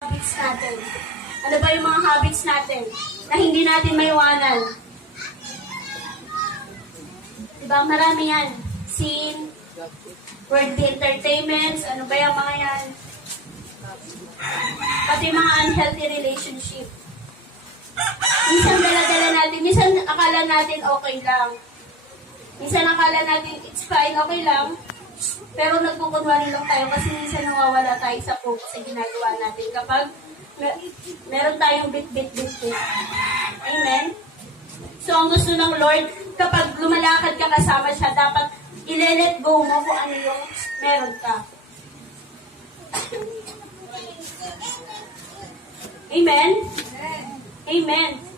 Habits natin. Ano ba yung mga habits natin na hindi natin maiwanan? Diba, marami yan. Sin, worldly entertainments, ano ba yung mga yan? Pati mga unhealthy relationship. Minsan dala-dala natin, minsan akala natin okay lang. Minsan akala natin it's fine, okay lang. Pero nagkukunwari lang tayo kasi minsan nawawala tayo sa focus sa ginagawa natin kapag meron tayong bit-bit-bit-bit. Amen? So, ang gusto ng Lord, kapag lumalakad ka kasama siya, dapat i-let go mo kung ano yung meron ka. Amen? Amen.